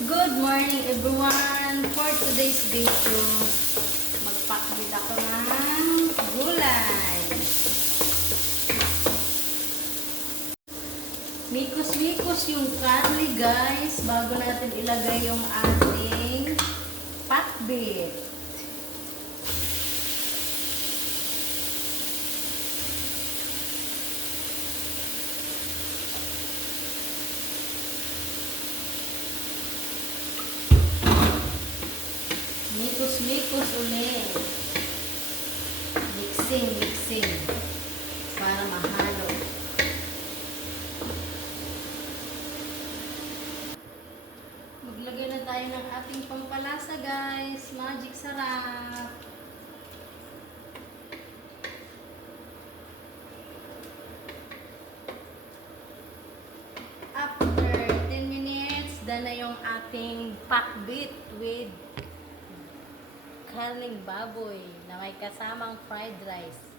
Good morning everyone! For today's video, magpakabit ako ng gulay. Mikos-mikos yung karne guys bago natin ilagay yung ating pakbit. Mikos-mikos ulit. Mixing para mahalo. Maglagay na tayo ng ating pampalasa guys. Magic sarap. After 10 minutes, done na yung ating pakbit with karning baboy na may kasamang fried rice.